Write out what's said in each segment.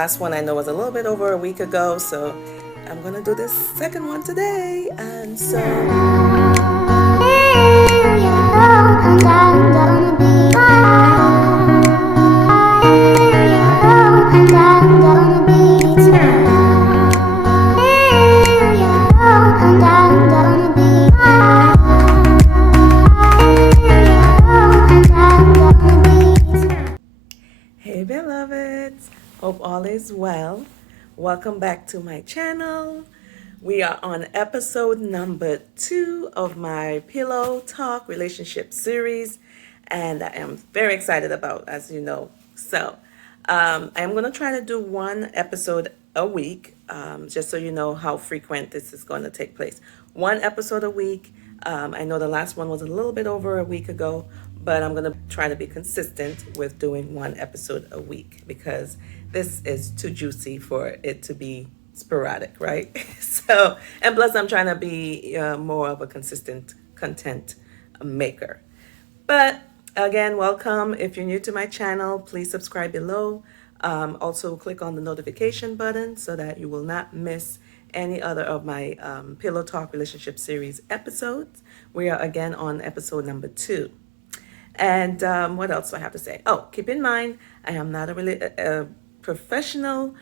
last one I know was a little bit over a week ago, so I'm gonna do this second one today. And so hey Belleoveds, hope all is well. Welcome back to my channel. We are on episode number 2 of my Pillow Talk relationship series, and I am very excited about, as you know. So I'm going to try to do one episode a week, just so you know how frequent this is going to take place. One episode a week. I know the last one was a little bit over a week ago, but I'm going to try to be consistent with doing one episode a week because this is too juicy for it to be sporadic, right? So, and plus I'm trying to be more of a consistent content maker. But again, welcome. If you're new to my channel, please subscribe below. Also click on the notification button so that you will not miss any other of my Pillow Talk relationship series episodes. We are again on episode number 2. And what else do I have to say? Oh, keep in mind, I am not a professional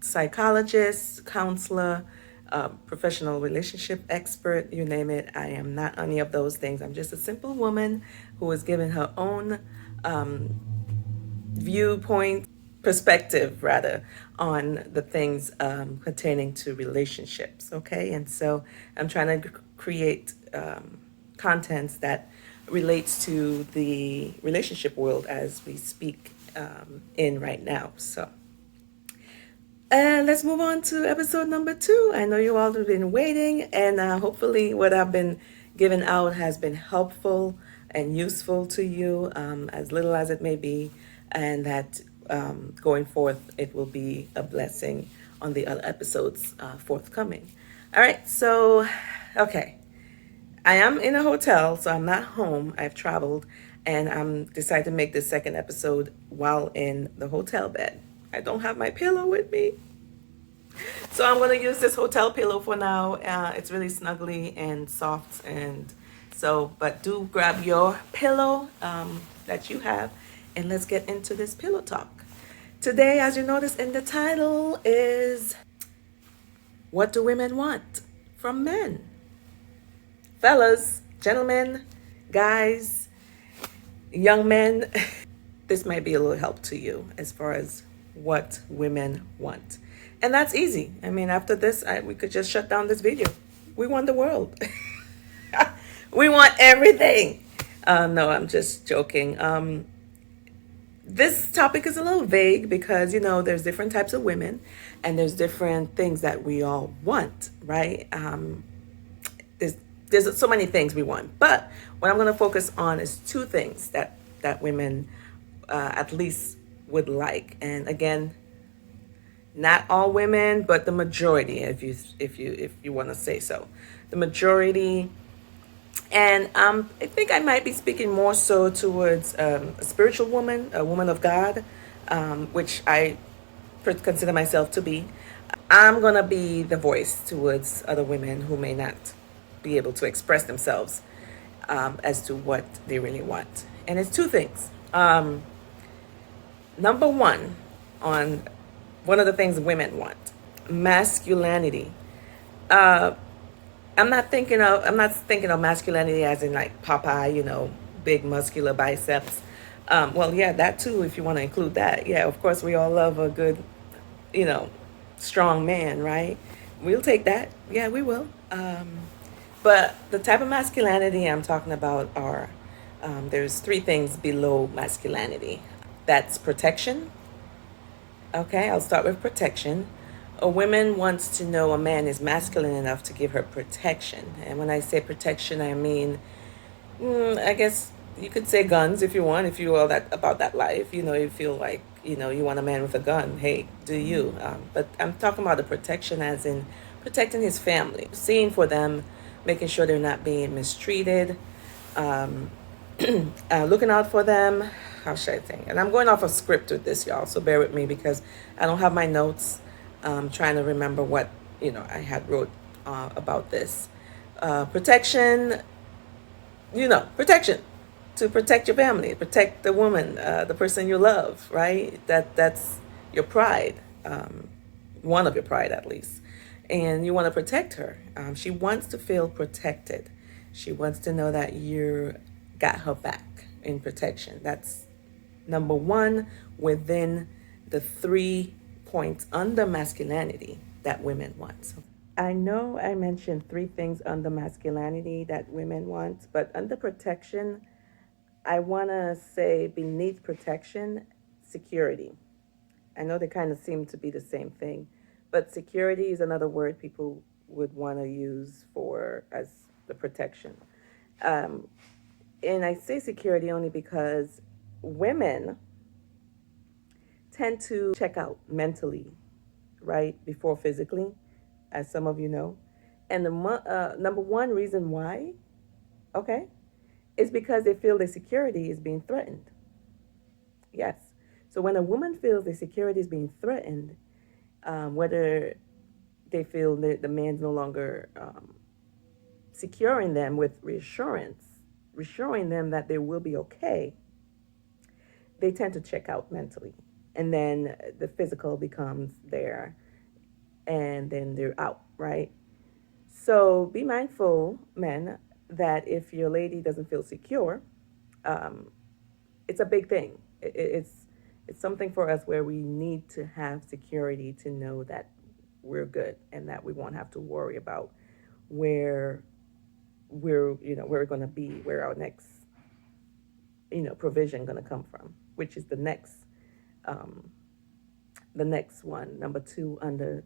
psychologist, counselor, professional relationship expert, you name it. I am not any of those things. I'm just a simple woman who is given her own viewpoint, perspective rather, on the things pertaining to relationships, okay? And so I'm trying to create contents that relates to the relationship world as we speak in right now. So let's move on to episode number 2. I know you all have been waiting, and hopefully what I've been giving out has been helpful and useful to you, as little as it may be, and that going forth it will be a blessing on the other episodes forthcoming. All right, so okay. I am in a hotel, so I'm not home. I've traveled, and I'm decided to make this second episode while in the hotel bed. I don't have my pillow with me, so I'm going to use this hotel pillow for now. It's really snuggly and soft, and so, but do grab your pillow that you have, and let's get into this pillow talk. Today, as you notice in the title, is what do women want from men? Fellas, gentlemen, guys, young men, this might be a little help to you as far as what women want. And that's easy. I mean, after this, we could just shut down this video. We want the world. We want everything. No, I'm just joking. This topic is a little vague because, you know, there's different types of women and there's different things that we all want, right? There's so many things we want, but what I'm going to focus on is 2 things that women at least would like. And again, not all women, but the majority, if you want to say so, the majority. And I think I might be speaking more so towards a spiritual woman, a woman of God, which I consider myself to be. I'm going to be the voice towards other women who may not be able to express themselves as to what they really want. And it's 2 things. Number 1, on one of the things women want, masculinity. I'm not thinking of masculinity as in like Popeye, you know, big muscular biceps. Well, yeah, that too, if you want to include that. Yeah, of course, we all love a good, you know, strong man, right? We'll take that. Yeah, we will. But the type of masculinity I'm talking about are, there's 3 things below masculinity. That's protection. Okay, I'll start with protection. A woman wants to know a man is masculine enough to give her protection. And when I say protection, I mean, I guess you could say guns if you want, if you all that about that life. You know, you feel like, you know, you want a man with a gun. Hey, do you? But I'm talking about the protection as in protecting his family, seeing for them, making sure they're not being mistreated, looking out for them, how should I think? And I'm going off a script with this, y'all, so bear with me because I don't have my notes. Trying to remember what, I had wrote about this. Protection, protection to protect your family, protect the woman, the person you love, right? That's your pride, one of your pride at least, and you want to protect her. She wants to feel protected. She wants to know that you got her back in protection. That's number one within the 3 points under masculinity that women want. So I know I mentioned 3 things under masculinity that women want, but under protection, I want to say beneath protection, security. I know they kind of seem to be the same thing, but security is another word people would want to use for as the protection. Um, and I say security only because women tend to check out mentally, right, before physically, as some of you know. And the number one reason why, okay, is because they feel their security is being threatened. Yes. So when a woman feels their security is being threatened, whether they feel that the man's no longer securing them with reassurance, reassuring them that they will be okay, they tend to check out mentally. And then the physical becomes there, and then they're out, right? So be mindful, men, that if your lady doesn't feel secure, um, it's a big thing. It's something for us where we need to have security to know that we're good and that we won't have to worry about where we're going to be, where our next provision going to come from, which is um, the next one, number two under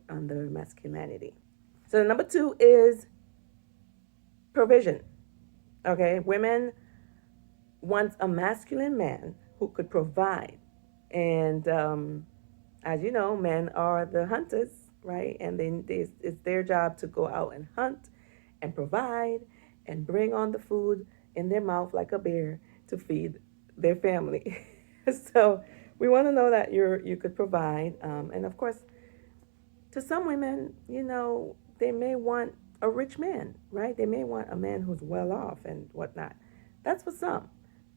masculinity. So number two is provision. Okay, women want a masculine man who could provide, and as you know, men are the hunters, right? And it's their job to go out and hunt and provide and bring on the food in their mouth like a bear to feed their family. So we want to know that you could provide, and of course, to some women, they may want a rich man, right? They may want a man who's well off and whatnot. That's for some.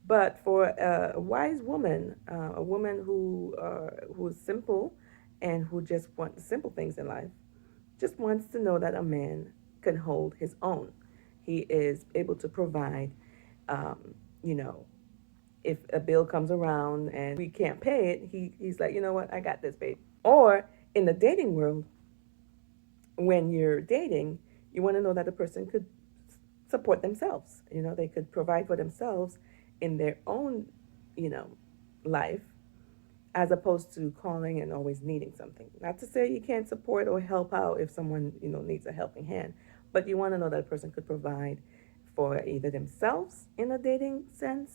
But for a wise woman, a woman who's simple and who just wants simple things in life, just wants to know that a man can hold his own. He is able to provide, um, you know, if a bill comes around and we can't pay it, he's like, you know what, I got this, babe. Or in the dating world, when you're dating, you want to know that the person could support themselves. They could provide for themselves in their own, you know, life, as opposed to calling and always needing something. Not to say you can't support or help out if someone, needs a helping hand, but you want to know that a person could provide for either themselves in a dating sense,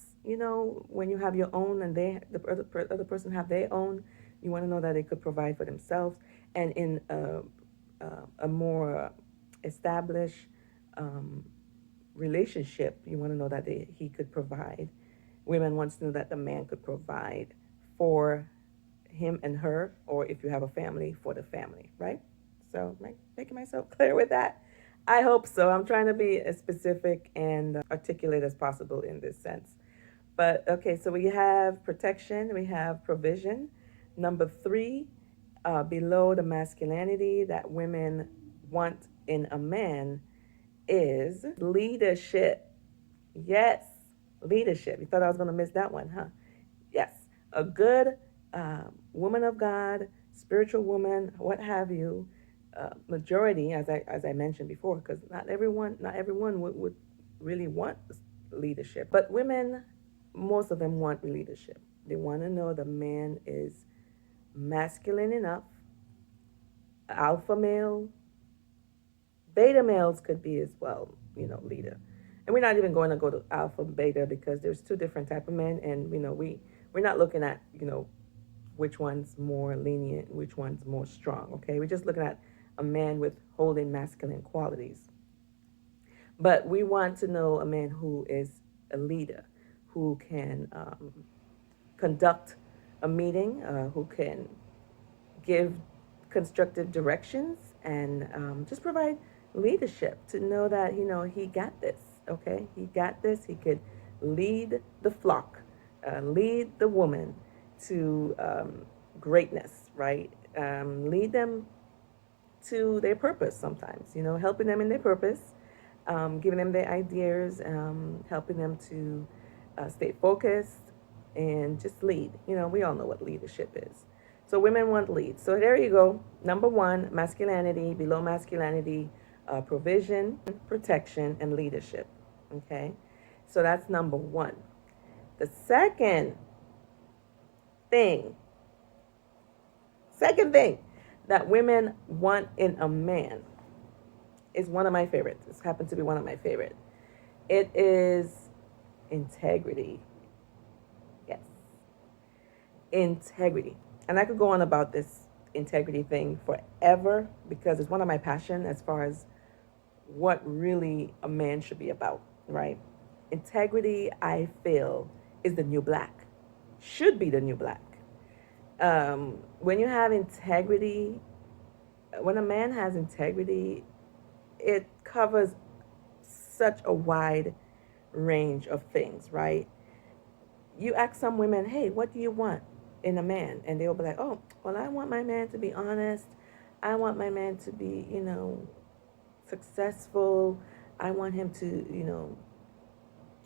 when you have your own and the other person have their own, you want to know that they could provide for themselves, and in a more established um, relationship, you want to know that he could provide. Women wants to know that the man could provide for him and her, or if you have a family, for the family, right? So, making myself clear with that. I hope so. I'm trying to be as specific and articulate as possible in this sense. But okay, so we have protection, we have provision. Number three, below the masculinity that women want in a man is leadership. Yes, leadership. You thought I was going to miss that one, huh? Yes, a good woman of God, spiritual woman, what have you. Majority, as I mentioned before, because not everyone would really want leadership, but women, most of them want leadership. They want to know the man is masculine enough, alpha male, beta males could be as well, leader. And we're not even going to go to alpha, beta, because there's two different type of men, and we're not looking at which one's more lenient, which one's more strong. Okay, we're just looking at a man with holding masculine qualities. But we want to know a man who is a leader, who can conduct a meeting, who can give constructive directions, and just provide leadership to know that, he got this. Okay, he got this. He could lead the flock, lead the woman to greatness, right? Lead them to their purpose sometimes, helping them in their purpose, giving them their ideas, helping them to stay focused and just lead. We all know what leadership is. So women want lead. So there you go. Number one, masculinity, below masculinity, provision, protection, and leadership. Okay. So that's number one. The thing, second thing that women want in a man is one of my favorites. This happens to be one of my favorites. It is integrity. Yes, integrity. And I could go on about this integrity thing forever because it's one of my passions as far as what really a man should be about, right? Integrity, I feel, is the new black. Should be the new black. When you have integrity, when a man has integrity, it covers such a wide range of things, right? You ask some women, hey, what do you want in a man? And they'll be like, oh, well, I want my man to be honest. I want my man to be, successful. I want him to,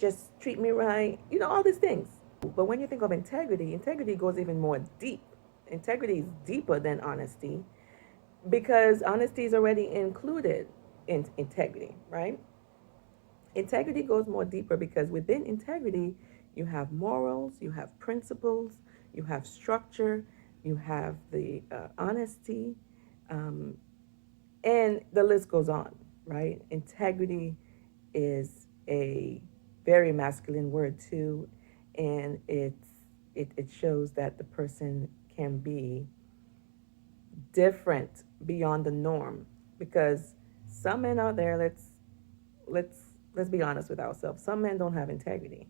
just treat me right. All these things. But when you think of integrity, integrity goes even more deep. Integrity is deeper than honesty because honesty is already included in integrity, right? Integrity goes more deeper because within integrity, you have morals, you have principles, you have structure, you have the honesty, um, and the list goes on, right? Integrity is a very masculine word too, and it shows that the person can be different beyond the norm because some men out there, let's let's be honest with ourselves. Some men don't have integrity.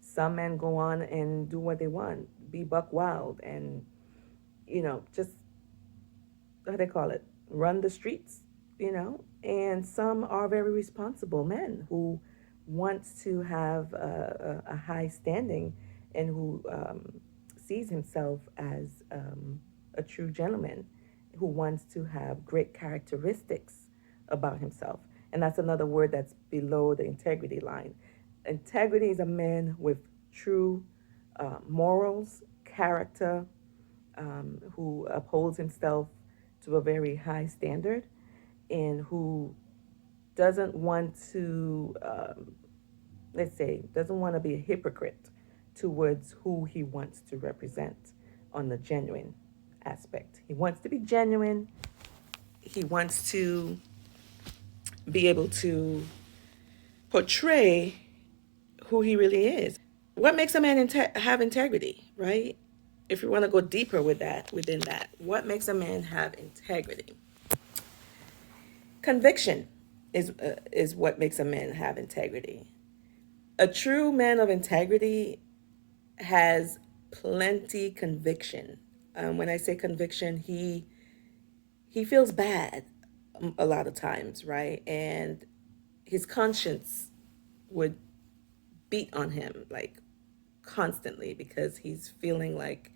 Some men go on and do what they want, be buck wild, and just how do they call it, run the streets. And some are very responsible men who want to have a high standing and who sees himself as a true gentleman who wants to have great characteristics about himself. And that's another word that's below the integrity line. Integrity is a man with true morals, character, who upholds himself to a very high standard and who doesn't want to, let's say, doesn't want to be a hypocrite towards who he wants to represent on the genuine aspect. He wants to be genuine. He wants to be able to portray who he really is. What makes a man have integrity, right? If you want to go deeper with that, within that, what makes a man have integrity? Conviction is what makes a man have integrity. A true man of integrity has plenty conviction. When I say conviction, he feels bad a lot of times, right? And his conscience would beat on him like constantly because he's feeling like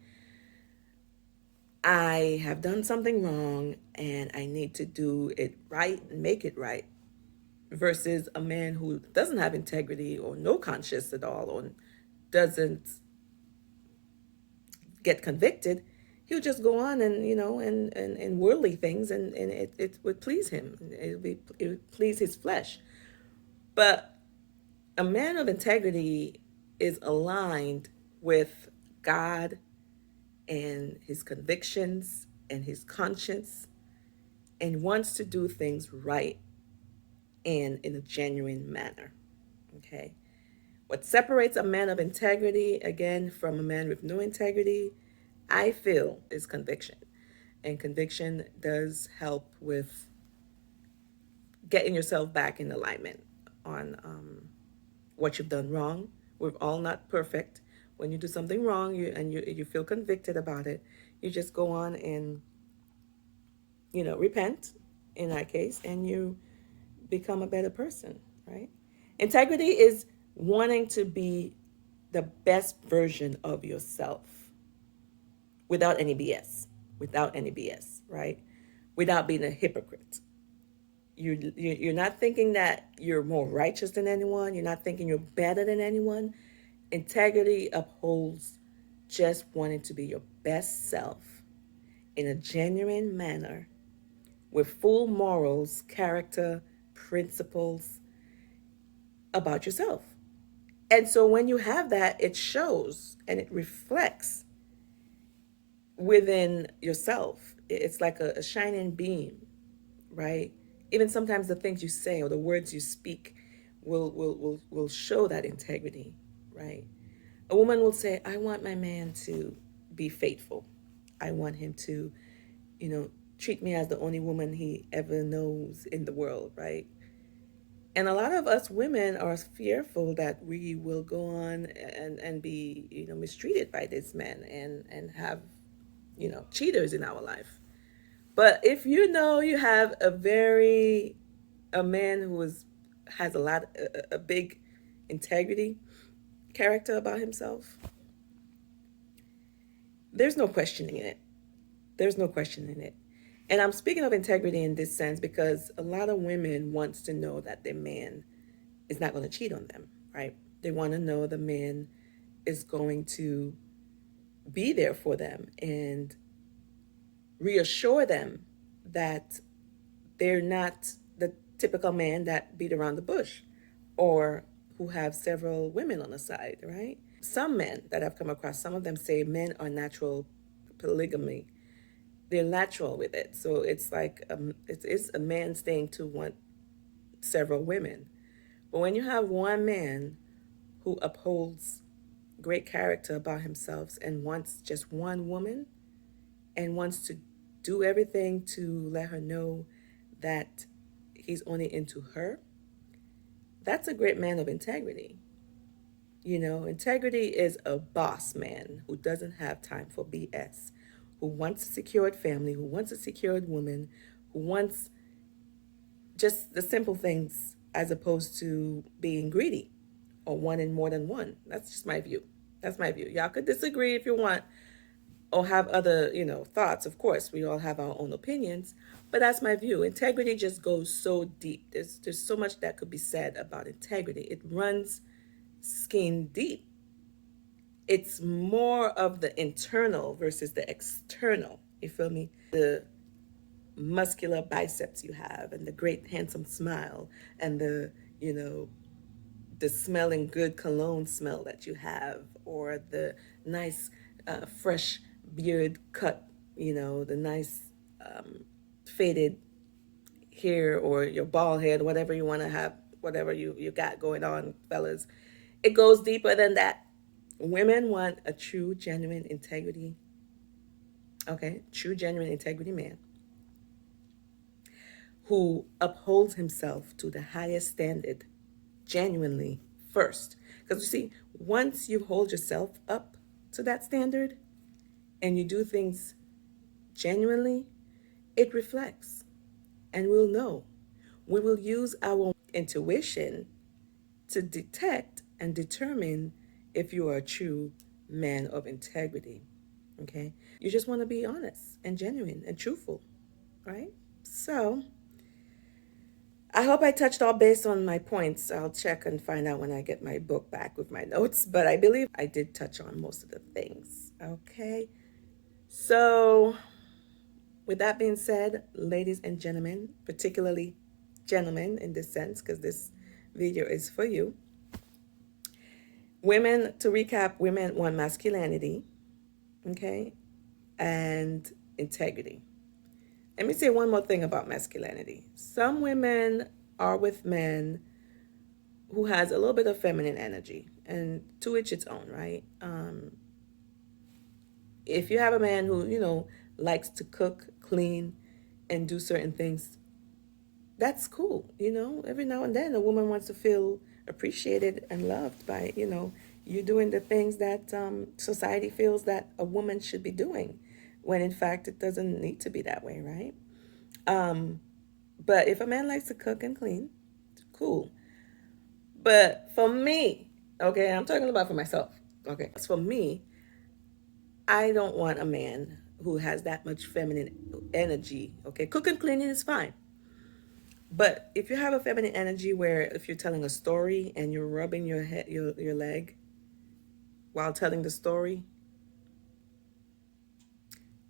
I have done something wrong and I need to do it right and make it right. Versus a man who doesn't have integrity or no conscience at all or doesn't get convicted, he'll just go on and and worldly things, and it would please him. It would please his flesh. But a man of integrity is aligned with God and his convictions and his conscience and wants to do things right and in a genuine manner. Okay. What separates a man of integrity, again, from a man with no integrity, I feel, is conviction. And conviction does help with getting yourself back in alignment on what you've done wrong. We're all not perfect. When you do something wrong, you feel convicted about it, you just go on and repent in that case, and you become a better person, right? Integrity is wanting to be the best version of yourself without any BS, without any BS, right? Without being a hypocrite. You're not thinking that you're more righteous than anyone. You're not thinking you're better than anyone. Integrity upholds just wanting to be your best self in a genuine manner with full morals, character, principles about yourself. And so when you have that, it shows and it reflects within yourself. It's like a shining beam, right? Even sometimes the things you say or the words you speak will show that integrity, right? A woman will say, I want my man to be faithful. I want him to, you know, treat me as the only woman he ever knows in the world, right? And a lot of us women are fearful that we will go on and be, mistreated by this man and have, cheaters in our life. But if you know you have a man who has a big integrity character about himself, there's no questioning it. There's no questioning it. And I'm speaking of integrity in this sense because a lot of women wants to know that their man is not going to cheat on them, right? They want to know the man is going to be there for them and reassure them that they're not the typical man that beat around the bush or who have several women on the side, right? Some men that I've come across, some of them say men are natural polygamy. They're natural with it. So it's like it's a man's thing to want several women. But when you have one man who upholds great character about himself and wants just one woman and wants to do everything to let her know that he's only into her, that's a great man of integrity. Integrity is a boss man who doesn't have time for BS, who wants a secured family, who wants a secured woman, who wants just the simple things as opposed to being greedy or wanting more than one. That's just my view. That's my view. Y'all could disagree if you want or have other, thoughts. Of course, we all have our own opinions, but that's my view. Integrity just goes so deep. There's so much that could be said about integrity. It runs skin deep. It's more of the internal versus the external. You feel me? The muscular biceps you have and the great handsome smile and the smelling good cologne smell that you have, or the nice fresh beard cut, the nice faded hair, or your bald head, whatever you want to have, whatever you got going on, fellas. It goes deeper than that. Women want a true, genuine integrity, okay? True, genuine integrity man who upholds himself to the highest standard genuinely first. Because you see, once you hold yourself up to that standard and you do things genuinely, it reflects and we'll know. We will use our intuition to detect and determine if you are a true man of integrity. Okay? You just want to be honest and genuine and truthful, right? So, I hope I touched all base on my points. I'll check and find out when I get my book back with my notes, but I believe I did touch on most of the things. Okay. So, with that being said, ladies and gentlemen, particularly gentlemen in this sense, because this video is for you. Women, to recap, women want masculinity, okay, and integrity. Let me say one more thing about masculinity. Some women are with men who has a little bit of feminine energy, and to each its own, right? If you have a man who, likes to cook, clean, and do certain things, that's cool. Every now and then a woman wants to feel appreciated and loved by, you're doing the things that society feels that a woman should be doing, when in fact it doesn't need to be that way, right? Um, but if a man likes to cook and clean, cool. But for me, okay, I'm talking about for myself. Okay, for me, I don't want a man who has that much feminine energy. Okay, cook and cleaning is fine. But if you have a feminine energy where if you're telling a story and you're rubbing your head, your leg while telling the story,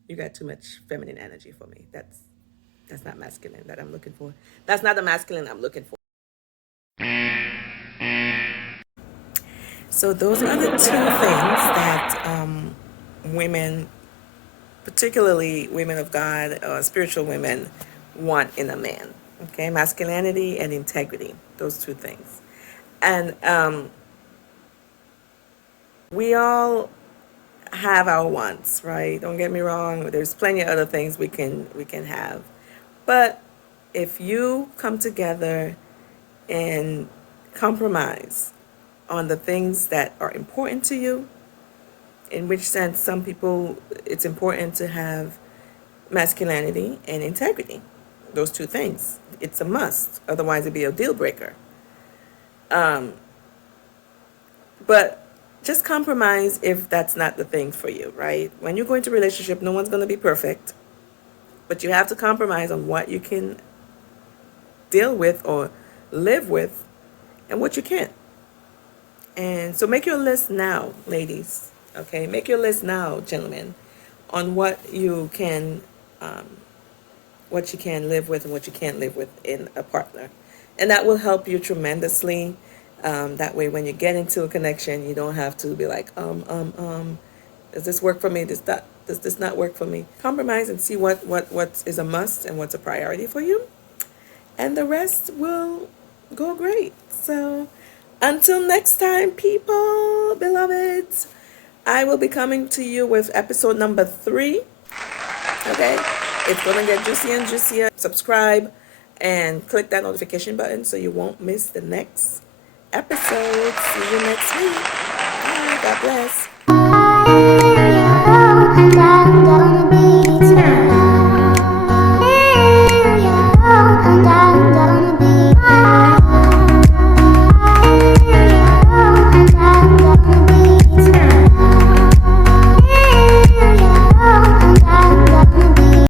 you got too much feminine energy for me. That's not masculine that I'm looking for. That's not the masculine I'm looking for. So those are the two things that women, particularly women of God or spiritual women, want in a man. Okay, masculinity and integrity. Those two things. And we all have our wants, right? Don't get me wrong. There's plenty of other things we can have, but if you come together and compromise on the things that are important to you, in which sense some people it's important to have masculinity and integrity, those two things. It's a must. Otherwise, it'd be a deal breaker. But just compromise if that's not the thing for you, right? When you go into a relationship, no one's going to be perfect, but you have to compromise on what you can deal with or live with and what you can't. And so make your list now, ladies. Okay, make your list now, gentlemen, on what you can live with and what you can't live with in a partner, and that will help you tremendously. That way, when you get into a connection, you don't have to be like, does this work for me? Does this not work for me? Compromise and see what is a must and what's a priority for you, and the rest will go great. So, until next time, people, beloveds, I will be coming to you with episode number 3. Okay? It's going to get juicier and juicier. Subscribe and click that notification button so you won't miss the next episode. See you next week. Bye. God bless.